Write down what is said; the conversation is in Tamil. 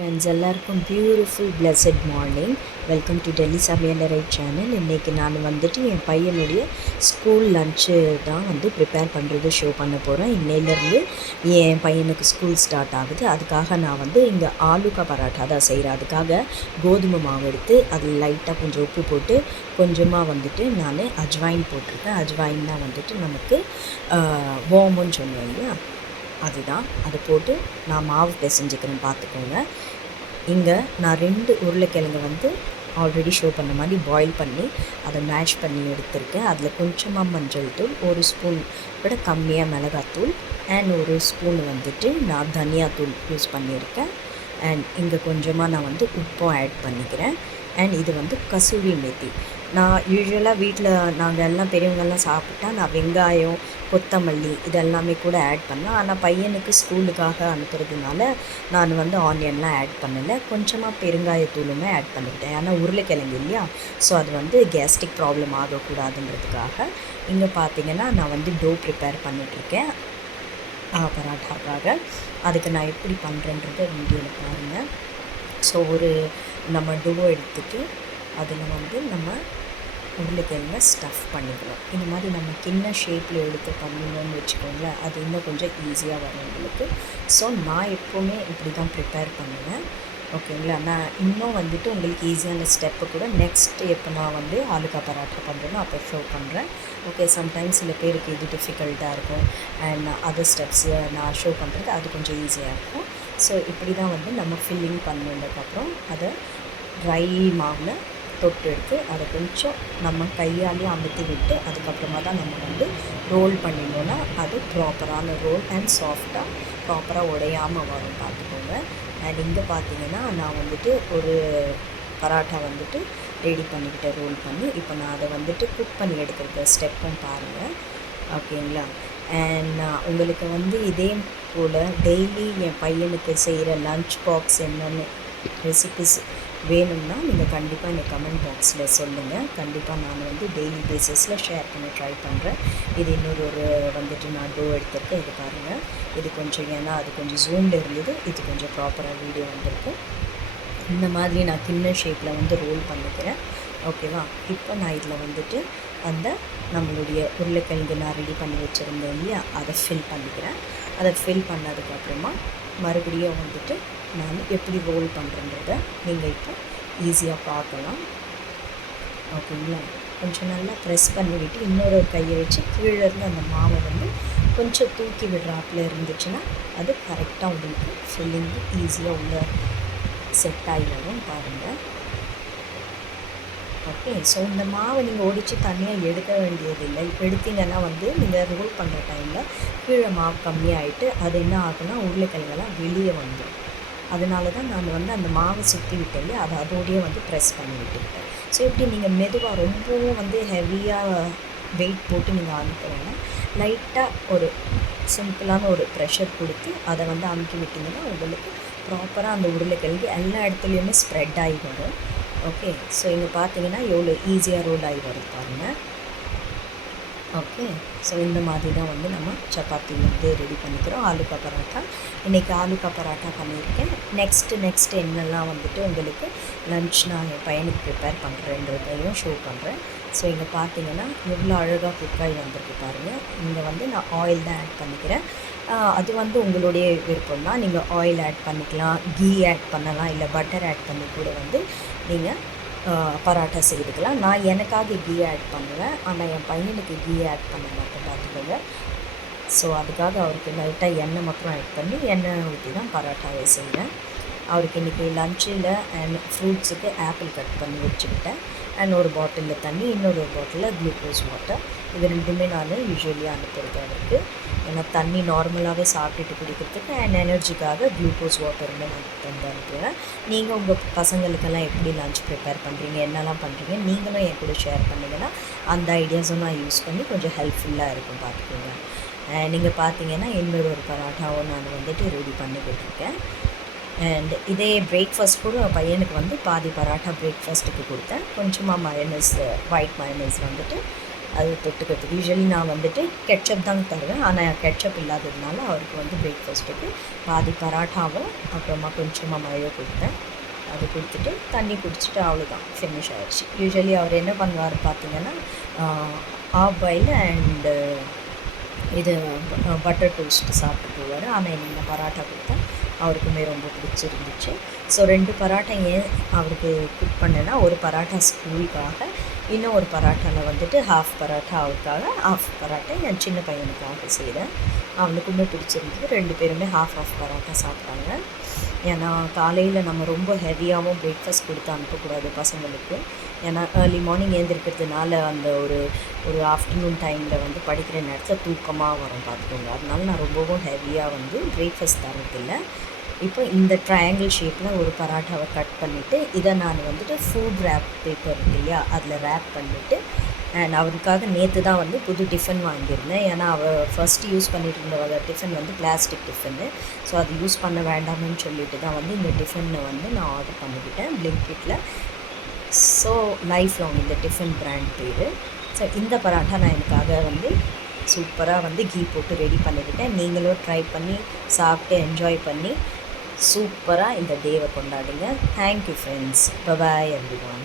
ஃப்ரெண்ட்ஸ் எல்லாருக்கும் beautiful blessed morning. Welcome to Delhi சமையலறை சேனல். இன்றைக்கி நான் வந்துட்டு என் பையனுடைய ஸ்கூல் லன்ச்சு தான் ப்ரிப்பேர் பண்ணுறது ஷோ பண்ண போகிறேன். இன்னையிலேருந்து என் பையனுக்கு ஸ்கூல் ஸ்டார்ட் ஆகுது. அதுக்காக நான் இங்கே ஆலுக்கா பராட்டா தான் செய்கிறேன். அதுக்காக கோதுமை மாவு எடுத்து அதில் லைட்டாக கொஞ்சம் உப்பு போட்டு கொஞ்சமாக நான் அஜ்வாயின் போட்டிருக்கேன். அஜ்வாயின்னா நமக்கு ஓமன்னு சொல்லுவோம் இல்லையா, அதுதான். அது போட்டு நான் மாவு பிசைஞ்சிக்கிறேன், பார்த்துக்கோங்க. இங்கே நான் 2 உருளைக்கிழங்கு ஆல்ரெடி ஷோ பண்ண மாதிரி பாயில் பண்ணி அதை மேஷ் பண்ணி எடுத்திருக்கேன். அதில் கொஞ்சமாக மஞ்சள் தூள், 1 ஸ்பூன் விட கம்மியாக மிளகாத்தூள் அண்ட் 1 ஸ்பூன் நான் தனியாத்தூள் யூஸ் பண்ணியிருக்கேன். அண்ட் இங்கே கொஞ்சமாக நான் உப்பும் ஆட் பண்ணிக்கிறேன். அண்ட் இது கசூரி மேத்தி. நான் யூஸ்வலாக வீட்டில் நாங்கள் எல்லாம் பெரியவங்கெல்லாம் சாப்பிட்டா நான் வெங்காயம், கொத்தமல்லி இதெல்லாமே கூட ஆட் பண்ணேன். ஆனால் பையனுக்கு ஸ்கூலுக்காக அனுப்புறதுனால நான் ஆனியன்லாம் ஆட் பண்ணலை. கொஞ்சமாக பெருங்காயத்தூளுமே ஆட் பண்ணிக்கிட்டேன். ஏன்னா உருளைக்கிழங்கு இல்லையா, ஸோ அது கேஸ்ட்ரிக் ப்ராப்ளம் ஆகக்கூடாதுன்றதுக்காக. இங்கே பார்த்தீங்கன்னா நான் டோ ப்ரிப்பேர் பண்ணிகிட்ருக்கேன் பராட்டாக்காக. அதுக்கு நான் எப்படி பண்ணுறேன்றதை வீடியோவில் பாருங்கள். ஸோ நம்ம டோ எடுத்துகிட்டு அதில் நம்ம உருளைக்கிழங்க ஸ்டஃப் பண்ணிக்கிறோம். இந்த மாதிரி நம்ம கிண்ண ஷேப்பில் எடுத்து பண்ணிங்கன்னு வச்சுக்கோங்களேன், அது இன்னும் கொஞ்சம் ஈஸியாக வரும் உங்களுக்கு. ஸோ நான் எப்போவுமே இப்படி தான் ப்ரிப்பேர் பண்ணுவேன், ஓகேங்களா. நான் இன்னும் உங்களுக்கு ஈஸியான ஸ்டெப்பு கூட நெக்ஸ்ட் எப்போ நான் ஆலுக்கா பராட்டா பண்ணுறேனோ அப்போ ஷோ பண்ணுறேன். ஓகே, சம்டைம்ஸ் சில பேருக்கு இது டிஃபிகல்ட்டாக இருக்கும் அண்ட் அதர் ஸ்டெப்ஸு நான் ஷோ பண்ணுறது அது கொஞ்சம் ஈஸியாக இருக்கும். ஸோ இப்படி தான் நம்ம ஃபில்லிங் பண்ணதுக்கப்புறம் அதை ட்ரை மாவில் தொட்டு எடுத்து அதை கொஞ்சம் நம்ம கையாலேயே அமுத்தி விட்டு அதுக்கப்புறமா தான் நம்ம ரோல் பண்ணினோன்னா அது ப்ராப்பரான ரோல் அண்ட் சாஃப்டாக ப்ராப்பராக உடையாமல் வரும், பார்த்துக்கோங்க. அண்ட் இங்கே பார்த்தீங்கன்னா நான் ஒரு பராட்டா ரெடி பண்ணிக்கிட்டேன் ரோல் பண்ணி. இப்போ நான் அதை குக் பண்ணி எடுக்கிற ஸ்டெப்பும் பாருங்கள், ஓகேங்களா. அண்ட் நான் உங்களுக்கு இதே போல் டெய்லி என் பையனுக்கு செய்கிற லன்ச் பாக்ஸ் என்னென்னு ரெசிபிஸ் வேணும்னா நீங்கள் கண்டிப்பாக எனக்கு கமெண்ட் பாக்ஸில் சொல்லுங்கள். கண்டிப்பாக நான் டெய்லி பேசிஸில் ஷேர் பண்ண ட்ரை பண்ணுறேன். இது இன்னொரு நான் டோ எடுத்திருக்கேன். இது பாருங்கள், இது கொஞ்சம் ஏன்னா அது கொஞ்சம் ஜூமில் இருந்தது, இது கொஞ்சம் ப்ராப்பராக வீடியோ வந்திருக்கு. இந்த மாதிரி நான் கிண்ண ஷேப்பில் ரோல் பண்ணிக்கிறேன், ஓகேவா. இப்போ நான் இதில் அந்த நம்மளுடைய உருளைக்கிழங்கு நான் ரெடி பண்ணி வச்சுருந்தேன் இல்லையா, அதை ஃபில் பண்ணிக்கிறேன். அதை ஃபில் பண்ணதுக்கப்புறமா மறுபடியும் நான் எப்படி ரோல் பண்ணுறேன்றதை நீங்கள் இப்போ ஈஸியாக பார்க்கலாம், ஓகேங்களா. கொஞ்சம் நல்லா ப்ரெஸ் பண்ணிவிட்டு இன்னொரு கையை வச்சு கீழேருந்து அந்த மாவை கொஞ்சம் தூக்கி விடுறாப்புல இருந்துச்சுன்னா அது கரெக்டாக உங்களுக்கு ஃபில்லிங் ஈஸியாக உள்ள செட் ஆகி வரும், பாருங்கள். ஓகே, ஸோ இந்த மாவை நீங்கள் ஒடிச்சு தனியாக எடுக்க வேண்டியதில்லை. எடுத்திங்கன்னா நீங்கள் ரோல் பண்ணுற டைமில் கீழே மாவு கம்மியாகிட்டு அது என்ன ஆகுனா உருளைக்கிழங்கெல்லாம் வெளியே வந்துடும். அதனால தான் நான் அந்த மாவை சுற்றி விட்டேன், அதை அதோடையே ப்ரெஸ் பண்ணி விட்டுக்கிட்டேன். ஸோ இப்படி நீங்கள் மெதுவாக ரொம்பவும் ஹெவியாக வெயிட் போட்டு நீங்கள் அனுப்புகிறேன்னா லைட்டாக ஒரு சிம்பிளான ஒரு ப்ரெஷர் கொடுத்து அதை அமுக்கி விட்டிங்கன்னா உங்களுக்கு ப்ராப்பராக அந்த உருளைக்கிழங்கு எல்லா இடத்துலையுமே ஸ்ப்ரெட் ஆகி வரும். ஓகே, ஸோ இங்கே பார்த்தீங்கன்னா எவ்வளோ ஈஸியாக ரோல் ஆகி வரும் பாருங்கள். ஓகே, ஸோ இந்த மாதிரி தான் நம்ம சப்பாத்தி ரெடி பண்ணிக்கிறோம். ஆலுக்கா பராட்டா, இன்றைக்கி ஆலுக்கா பராட்டா பண்ணியிருக்கேன். நெக்ஸ்ட்டு என்னெல்லாம் உங்களுக்கு லன்ச் நான் என் பையனுக்கு ப்ரிப்பேர் பண்ணுறேன்றதையும் ஷோ பண்ணுறேன். ஸோ இங்கே பார்த்தீங்கன்னா எவ்வளோ அழகாக குக்காய் வந்திருக்கு பாருங்கள். இங்கே நான் ஆயில் தான் ஆட் பண்ணிக்கிறேன். அது உங்களுடைய விருப்பம் தான், நீங்கள் ஆயில் ஆட் பண்ணிக்கலாம், கீ ஆட் பண்ணலாம், இல்லை பட்டர் ஆட் பண்ணி கூட நீங்கள் பராட்டா செய்துக்கலாம். நான் எனக்காக கீ ஆட் பண்ணுவேன், ஆனால் என் பையனுக்கு கீ ஆட் பண்ண மாட்டேன், பார்த்துக்கோங்க. ஸோ அதுக்காக அவருக்கு லைட்டாக எண்ணெய் மட்டும் ஆட் பண்ணி எண்ணெய் ஊற்றி தான் பராட்டாவை செய்வேன். அவருக்கு இன்றைக்கி லன்ச்சில் அண்ட் ஃப்ரூட்ஸுக்கு ஆப்பிள் கட் பண்ணி வச்சுக்கிட்டேன். அண்ட் ஒரு பாட்டிலில் தண்ணி, இன்னொரு பாட்டிலில் குளுக்கோஸ் வாட்டர், இது ரெண்டுமே நான் யூஸ்வலியாக அனுப்புறது அவருக்கு. ஏன்னா தண்ணி நார்மலாகவே சாப்பிட்டுட்டு குடிக்கிறதுக்கு அண்ட் எனர்ஜிக்காக குளுக்கோஸ் வாட்டருமே நான் தந்து அனுப்புவேன். நீங்கள் உங்கள் பசங்களுக்கெல்லாம் எப்படி லன்ச் ப்ரிப்பேர் பண்ணுறீங்க, என்னெல்லாம் பண்ணுறீங்க, நீங்களும் என் கூட ஷேர் பண்ணிங்கன்னா அந்த ஐடியாஸும் நான் யூஸ் பண்ணி கொஞ்சம் ஹெல்ப்ஃபுல்லாக இருக்கும், பார்த்துக்கோங்க. நீங்கள் பார்த்தீங்கன்னா இன்னொரு பராட்டாவும் நான் ரெடி பண்ணிக்கிட்டு இருக்கேன். அண்ட் இதே பிரேக்ஃபாஸ்ட் கூட பையனுக்கு பாதி பராட்டா பிரேக்ஃபாஸ்ட்டுக்கு கொடுத்தேன். கொஞ்சமாக மயனஸ், ஒயிட் மயனஸ் அது தொட்டுக்கிறதுக்கு யூஸ்வலி நான் வந்துட்டு கெட்சப் தான் தருவேன். ஆனால் கெட்சப் இல்லாததுனால அவருக்கு வந்து பிரேக்ஃபாஸ்ட்டுக்கு பாதி பராட்டாவும் அப்புறமா கொஞ்சமாக மழையோ கொடுத்தேன். அது கொடுத்துட்டு தண்ணி குடிச்சிட்டு அவ்வளோதான், ஃபினிஷ் ஆகிடுச்சு. யூஸ்வலி அவர் என்ன பண்ணுவார் பார்த்தீங்கன்னா, ஆஃப் பாயில் அண்டு இது பட்டர் டோஸ்ட்டு சாப்பிட்டு போவார். ஆனால் எனக்கு நான் பராட்டா கொடுத்தேன், அவருக்குமே ரொம்ப பிடிச்சிருந்துச்சு. ஸோ 2 பராட்டா ஏன் அவருக்கு குக் பண்ணேன்னா, ஒரு பராட்டா ஸ்கூலுக்காக, இன்னும் ஒரு பராட்டாவில் வந்துட்டு ஹாஃப் பராட்டா அவருக்காக, ஹாஃப் பராட்டா என் சின்ன பையனுக்காக செய்கிறேன். அவனுக்குமே பிடிச்சிருந்தது. 2 பேருமே ஹாஃப் பராட்டா சாப்பிட்டாங்க. ஏன்னா காலையில் நம்ம ரொம்ப ஹெவியாகவும் பிரேக்ஃபாஸ்ட் கொடுத்து அனுப்பக்கூடாது பசங்களுக்கு. ஏன்னா ஏர்லி மார்னிங் எழுந்திருக்கிறதுனால அந்த ஒரு ஆஃப்டர்நூன் டைமில் வந்து படிக்கிற நேரத்தில் தூக்கமாக வரும் பார்த்துக்கோங்க. அதனால நான் ரொம்பவும் ஹெவியாக வந்து பிரேக்ஃபாஸ்ட் தரதில்லை. இப்போ இந்த ட்ரையாங்கிள் ஷேப்பில் ஒரு பராட்டாவை கட் பண்ணிவிட்டு இதை நான் வந்துட்டு ஃபுட் ரேப் பேப்பர் இருக்கு இல்லையா, அதில் ரேப் பண்ணிவிட்டு, அண்ட் அவருக்காக நேற்று தான் வந்து புது டிஃபன் வாங்கியிருந்தேன். ஏன்னா அவள் ஃபஸ்ட்டு யூஸ் பண்ணிட்டு இருந்த டிஃபன் வந்து பிளாஸ்டிக் டிஃபனு. ஸோ அது யூஸ் பண்ண வேண்டாம்னு சொல்லிட்டு தான் வந்து இந்த டிஃபனை வந்து நான் ஆர்டர் பண்ணிக்கிட்டேன் பிளிங்கிட்டில். ஸோ லைஃப் லாங் இந்த டிஃபன் பிராண்ட் பேர். ஸோ இந்த பராட்டா நான் எனக்காக வந்து சூப்பராக வந்து கீ போட்டு ரெடி பண்ணிக்கிட்டேன். நீங்களும் ட்ரை பண்ணி சாப்பிட்டு என்ஜாய் பண்ணி சூப்பராக இந்த டேவை கொண்டாடுங்க. Thank you friends. Bye bye everyone.